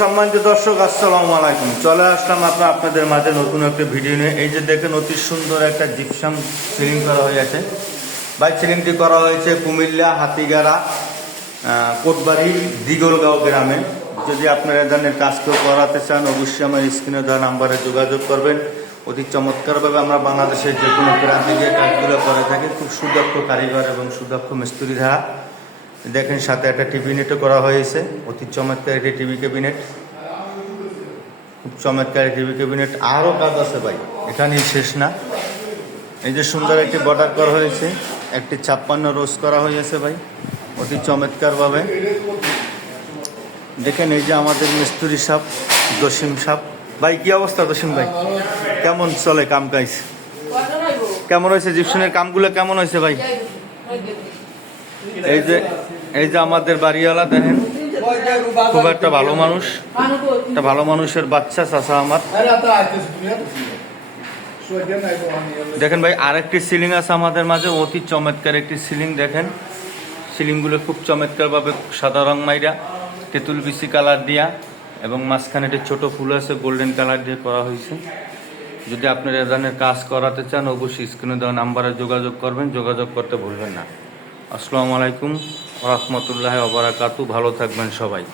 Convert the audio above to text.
সম্মানিত দর্শক, আসসালামু আলাইকুম। চলে আসলাম আপনাদের মাঝে নতুন একটা ভিডিও নিয়ে। এই যে দেখেন, অতি সুন্দর একটা জিপসাম সিলিং করা হয়েছে ভাই। সিলিংটি করা হয়েছে কুমিল্লা হাতিগাড়া কোটবাড়ি দিগলগাঁও গ্রামে। যদি আপনারা এ ধরনের কাজ কেউ করাতে চান, অবশ্যই আমার স্ক্রিনে দেওয়া নাম্বারে যোগাযোগ করবেন। অতি চমৎকারভাবে আমরা বাংলাদেশের যে কোনো প্রান্তে গিয়ে কাজগুলো করে থাকি, খুব সুদক্ষ কারিগর এবং সুদক্ষ মিস্ত্রি দ্বারা। দেখেন, সাথে একটা টিভি নেটও করা হয়েছে। অতি চমৎকার একটি টিভি ক্যাবিনেট, খুব চমৎকার টিভি ক্যাবিনেট। আরও কাজ আছে ভাই, এখানেই শেষ না। এই যে সুন্দর একটি বর্ডার করা হয়েছে, একটি 56 রোজ করা হয়েছে ভাই, অতি চমৎকারভাবে। দেখেন, এই যে আমাদের মিস্ত্রি সাহেব দসিম সাহেব। ভাই কি অবস্থা দসিম ভাই? কেমন চলে কাম কাজ? কেমন হয়েছে জিপসনের কামগুলো? কেমন হয়েছে ভাই? এই যে আমাদের বাড়িওয়ালা, দেখেন খুব একটা ভালো মানুষ, একটা ভালো মানুষের বাচ্চা চাচা আমার। দেখেন ভাই, আরেকটি সিলিং আছে আমাদের মাঝে, অতি চমৎকার একটি সিলিং। দেখেন সিলিংগুলো খুব চমৎকারভাবে সাদা রং মাইরা তেঁতুল বিচি কালার দিয়া এবং মাঝখানে একটি ছোট ফুল আছে গোল্ডেন কালার দিয়ে করা হয়েছে। যদি আপনারা এ ধরনের কাজ করাতে চান, অবশ্যই স্ক্রিনে দেওয়া নাম্বারে যোগাযোগ করবেন, যোগাযোগ করতে ভুলবেন না। আসসালামু আলাইকুম ওয়া রাহমাতুল্লাহি ওয়া বারাকাতুহু। ভালো থাকবেন সবাই।